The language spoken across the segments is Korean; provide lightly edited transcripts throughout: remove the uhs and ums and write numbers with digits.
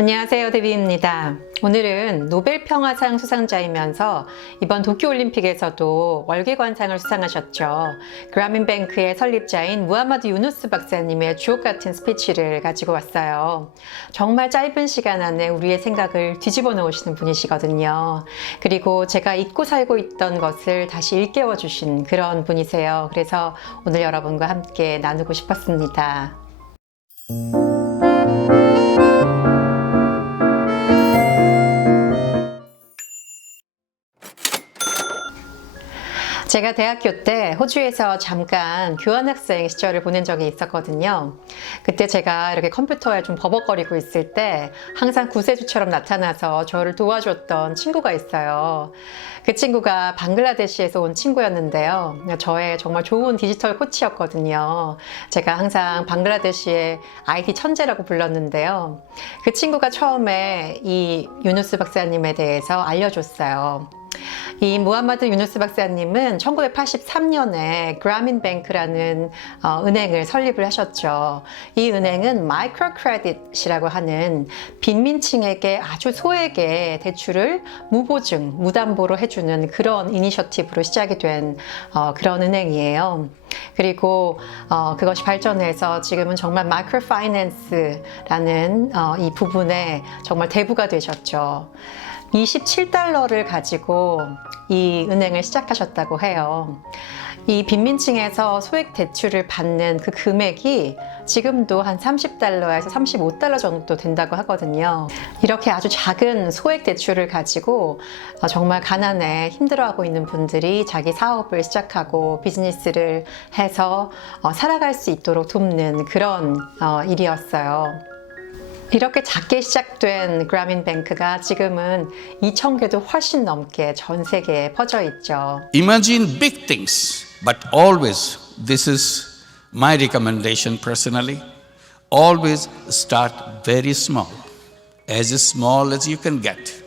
안녕하세요, 데비입니다. 오늘은 노벨 평화상 수상자이면서 이번 도쿄올림픽에서도 월계관상을 수상하셨죠. 그라민뱅크의 설립자인 무하마드 유누스 박사님의 주옥 같은 스피치를 가지고 왔어요. 정말 짧은 시간 안에 우리의 생각을 뒤집어 놓으시는 분이시거든요. 그리고 제가 잊고 살고 있던 것을 다시 일깨워 주신 그런 분이세요. 그래서 오늘 여러분과 함께 나누고 싶었습니다. 제가 대학교 때 호주에서 잠깐 교환학생 시절을 보낸 적이 있었거든요. 그때 제가 이렇게 컴퓨터에 좀 버벅거리고 있을 때 항상 구세주처럼 나타나서 저를 도와줬던 친구가 있어요. 그 친구가 방글라데시에서 온 친구였는데요. 저의 정말 좋은 디지털 코치였거든요. 제가 항상 방글라데시의 IT 천재라고 불렀는데요. 그 친구가 처음에 이 유누스 박사님에 대해서 알려줬어요. 이 무하마드 유누스 박사님은 1983년에 그라민뱅크라는 은행을 설립을 하셨죠. 이 은행은 마이크로 크레딧이라고 하는 빈민층에게 아주 소액의 대출을 무보증, 무담보로 해주는 그런 이니셔티브로 시작이 된 그런 은행이에요. 그리고 그것이 발전해서 지금은 정말 마이크로 파이낸스라는 이 부분에 정말 대부가 되셨죠. 27달러를 가지고 이 은행을 시작하셨다고 해요. 이 빈민층에서 소액 대출을 받는 그 금액이 지금도 한 30달러에서 35달러 정도 된다고 하거든요. 이렇게 아주 작은 소액 대출을 가지고 정말 가난에 힘들어하고 있는 분들이 자기 사업을 시작하고 비즈니스를 해서 살아갈 수 있도록 돕는 그런 일이었어요. 이렇게 작게 시작된 그라민뱅크가 지금은 2,000개도 훨씬 넘게 전 세계에 퍼져 있죠. Imagine big things, but always, this is my recommendation personally, always start very small as you can get.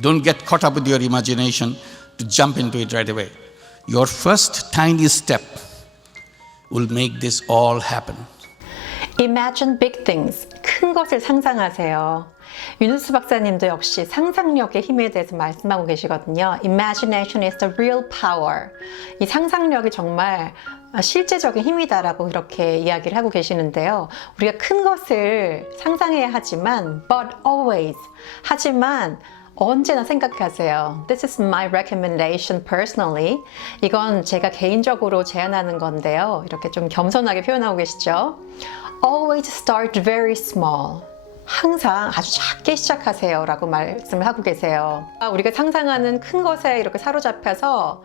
Don't get caught up with your imagination to jump into it right away. Your first tiny step will make this all happen. Imagine big things. 큰 것을 상상하세요. 유누스 박사님도 역시 상상력의 힘에 대해서 말씀하고 계시거든요. Imagination is the real power. 이 상상력이 정말 실제적인 힘이다라고 이렇게 이야기를 하고 계시는데요. 우리가 큰 것을 상상해야 하지만 하지만 언제나 생각하세요. This is my recommendation personally. 이건 제가 개인적으로 제안하는 건데요. 이렇게 좀 겸손하게 표현하고 계시죠. Always start very small. 항상 아주 작게 시작하세요 라고 말씀을 하고 계세요. 우리가 상상하는 큰 것에 이렇게 사로잡혀서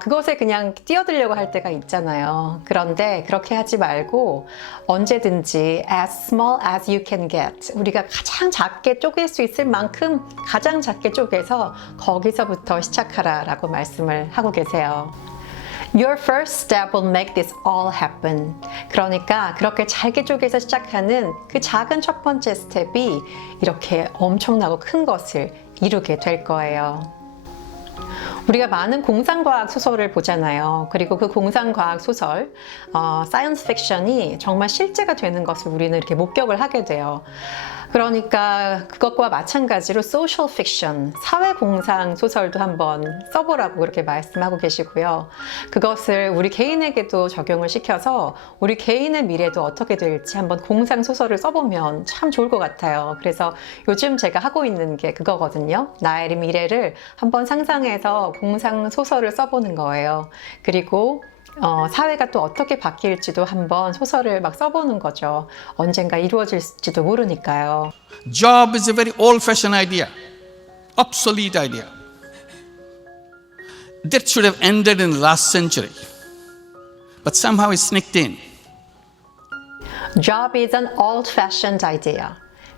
그것에 그냥 뛰어들려고 할 때가 있잖아요. 그런데 그렇게 하지 말고 언제든지 as small as you can get. 우리가 가장 작게 쪼갤 수 있을 만큼 가장 작게 쪼개서 거기서부터 시작하라 라고 말씀을 하고 계세요. Your first step will make this all happen. 그러니까 그렇게 잘게 쪼개서 시작하는 그 작은 첫 번째 스텝이 이렇게 엄청나고 큰 것을 이루게 될 거예요. 우리가 많은 공상과학 소설을 보잖아요. 그리고 그 공상과학 소설, 사이언스 픽션이 정말 실제가 되는 것을 우리는 이렇게 목격을 하게 돼요. 그러니까 그것과 마찬가지로 소셜 픽션, 사회공상 소설도 한번 써보라고 그렇게 말씀하고 계시고요. 그것을 우리 개인에게도 적용을 시켜서 우리 개인의 미래도 어떻게 될지 한번 공상 소설을 써보면 참 좋을 것 같아요. 그래서 요즘 제가 하고 있는 게 그거거든요. 나의 미래를 한번 상상해서 공상 소설을 써보는 거예요. 그리고 사회가 또 어떻게 바뀔지도 한번 소설을 막 써보는 거죠. 언젠가 이루어질지도 모르니까요. Job is a very old-fashioned idea, obsolete idea. That should have ended in the last century, but somehow it sneaked in. Job is an old-fashioned idea.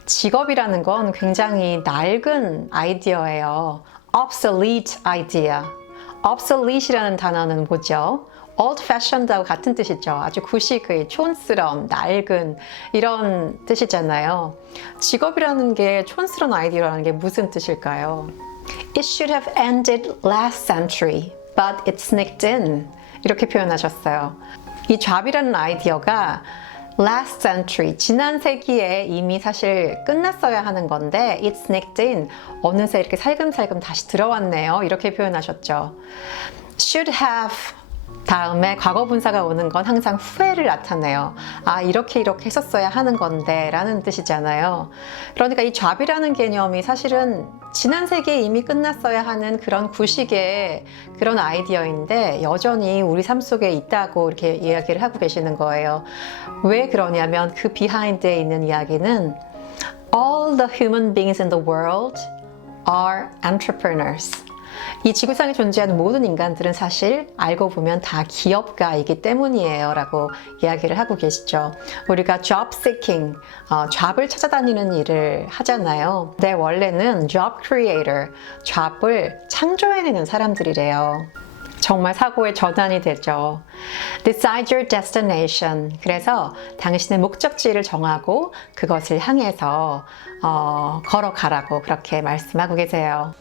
직업이라는 건 굉장히 낡은 아이디어예요. Obsolete idea. Obsolete이라는 단어는 뭐죠? old-fashioned하고 같은 뜻이죠. 아주 구식의, 촌스러운, 낡은 이런 뜻이잖아요. 직업이라는 게 촌스러운 아이디어라는 게 무슨 뜻일까요? It should have ended last century, but it sneaked in. 이렇게 표현하셨어요. 이 job이라는 아이디어가 last century, 지난 세기에 이미 사실 끝났어야 하는 건데 it sneaked in, 어느새 이렇게 살금살금 다시 들어왔네요. 이렇게 표현하셨죠. should have 다음에 과거 분사가 오는 건 항상 후회를 나타내요. 아, 이렇게 했었어야 하는 건데 라는 뜻이잖아요. 그러니까 이 잡이라는 개념이 사실은 지난 세기에 이미 끝났어야 하는 그런 구식의 그런 아이디어인데 여전히 우리 삶 속에 있다고 이렇게 이야기를 하고 계시는 거예요. 왜 그러냐면 그 비하인드에 있는 이야기는 all the human beings in the world are entrepreneurs. 이 지구상에 존재하는 모든 인간들은 사실 알고 보면 다 기업가이기 때문이에요 라고 이야기를 하고 계시죠. 우리가 job seeking, 잡을 찾아다니는 일을 하잖아요. 근데 원래는 job creator, 잡을 창조해내는 사람들이래요. 정말 사고의 전환이 되죠. Decide your destination. 그래서 당신의 목적지를 정하고 그것을 향해서 걸어가라고 그렇게 말씀하고 계세요.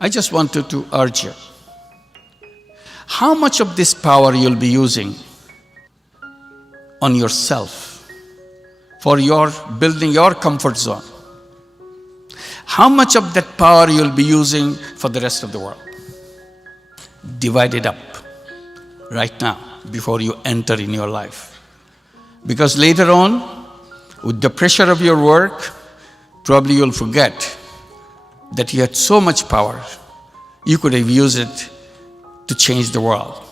I just wanted to urge you. How much of this power you'll be using on yourself for your building your comfort zone? How much of that power you'll be using for the rest of the world? Divide it up right now before you enter in your life. Because later on, with the pressure of your work, probably you'll forget that you had so much power, you could have used it to change the world.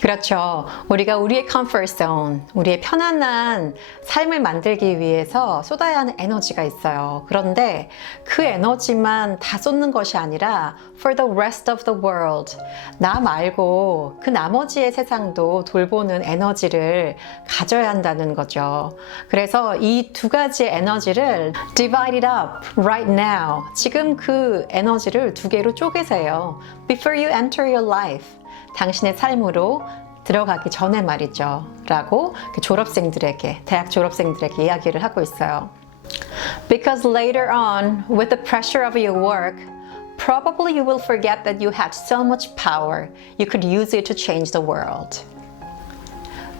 그렇죠. 우리가 우리의 comfort zone, 우리의 편안한 삶을 만들기 위해서 쏟아야 하는 에너지가 있어요. 그런데 그 에너지만 다 쏟는 것이 아니라 for the rest of the world, 나 말고 그 나머지의 세상도 돌보는 에너지를 가져야 한다는 거죠. 그래서 이 두 가지의 에너지를 divide it up right now. 지금 그 에너지를 두 개로 쪼개세요. Before you enter your life. 당신의 삶으로 들어가기 전에 말이죠. 라고 졸업생들에게, 대학 졸업생들에게 이야기를 하고 있어요. Because later on, with the pressure of your work, probably you will forget that you had so much power. You could use it to change the world.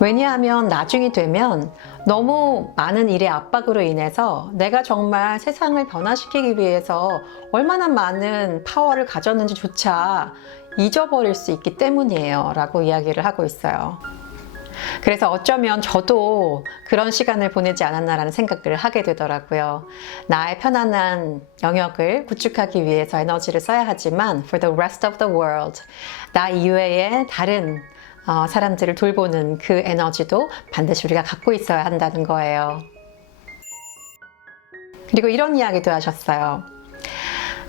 왜냐하면 나중이 되면 너무 많은 일의 압박으로 인해서 내가 정말 세상을 변화시키기 위해서 얼마나 많은 파워를 가졌는지조차 잊어버릴 수 있기 때문이에요 라고 이야기를 하고 있어요. 그래서 어쩌면 저도 그런 시간을 보내지 않았나라는 생각을 하게 되더라고요. 나의 편안한 영역을 구축하기 위해서 에너지를 써야 하지만 for the rest of the world, 나 이외의 다른 사람들을 돌보는 그 에너지도 반드시 우리가 갖고 있어야 한다는 거예요. 그리고 이런 이야기도 하셨어요.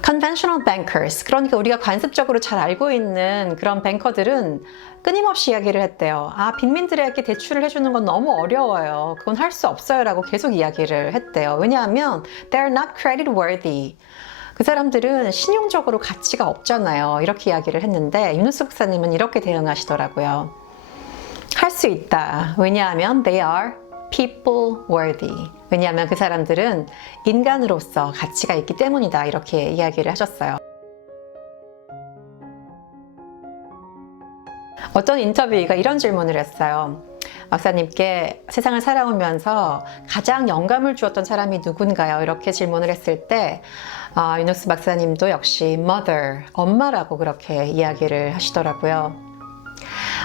Conventional bankers, 그러니까 우리가 관습적으로 잘 알고 있는 그런 뱅커들은 끊임없이 이야기를 했대요. 아, 빈민들에게 대출을 해주는 건 너무 어려워요. 그건 할 수 없어요 라고 계속 이야기를 했대요. 왜냐하면 they're not credit worthy. 그 사람들은 신용적으로 가치가 없잖아요. 이렇게 이야기를 했는데 유누스 박사님은 이렇게 대응하시더라고요. 할 수 있다. 왜냐하면 they are people worthy. 왜냐하면 그 사람들은 인간으로서 가치가 있기 때문이다. 이렇게 이야기를 하셨어요. 어떤 인터뷰가 이런 질문을 했어요. 박사님께 세상을 살아오면서 가장 영감을 주었던 사람이 누군가요? 이렇게 질문을 했을 때 유누스 박사님도 역시 mother, 엄마라고 그렇게 이야기를 하시더라고요.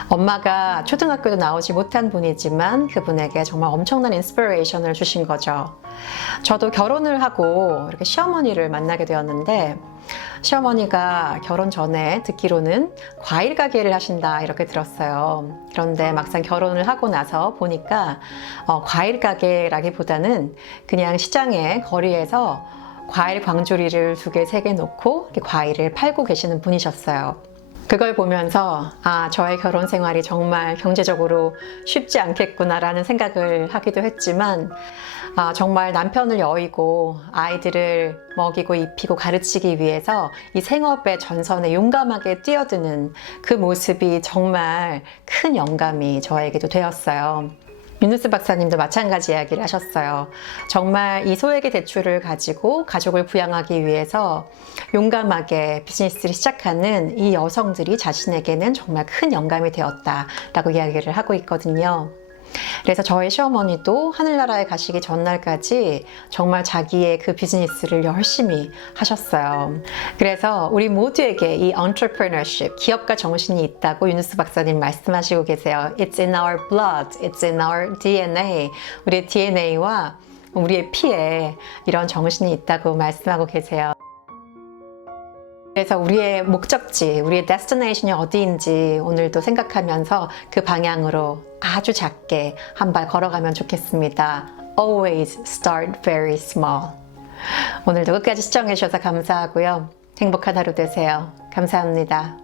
엄마가 초등학교도 나오지 못한 분이지만 그분에게 정말 엄청난 인스피레이션을 주신 거죠. 저도 결혼을 하고 이렇게 시어머니를 만나게 되었는데 시어머니가 결혼 전에 듣기로는 과일 가게를 하신다 이렇게 들었어요. 그런데 막상 결혼을 하고 나서 보니까 과일 가게라기보다는 그냥 시장에 거리에서 과일 광주리를 2개, 3개 놓고 과일을 팔고 계시는 분이셨어요. 그걸 보면서 저의 결혼 생활이 정말 경제적으로 쉽지 않겠구나라는 생각을 하기도 했지만 정말 남편을 여의고 아이들을 먹이고 입히고 가르치기 위해서 이 생업의 전선에 용감하게 뛰어드는 그 모습이 정말 큰 영감이 저에게도 되었어요. 유누스 박사님도 마찬가지 이야기를 하셨어요. 정말 이 소액의 대출을 가지고 가족을 부양하기 위해서 용감하게 비즈니스를 시작하는 이 여성들이 자신에게는 정말 큰 영감이 되었다라고 이야기를 하고 있거든요. 그래서 저희 시어머니도 하늘나라에 가시기 전날까지 정말 자기의 그 비즈니스를 열심히 하셨어요. 그래서 우리 모두에게 이 entrepreneurship, 기업가 정신이 있다고 윤우스 박사님 말씀하시고 계세요. It's in our blood, it's in our DNA. 우리의 DNA와 우리의 피에 이런 정신이 있다고 말씀하고 계세요. 그래서 우리의 목적지, 우리의 destination이 어디인지 오늘도 생각하면서 그 방향으로 아주 작게 한 발 걸어가면 좋겠습니다. Always start very small. 오늘도 끝까지 시청해 주셔서 감사하고요. 행복한 하루 되세요. 감사합니다.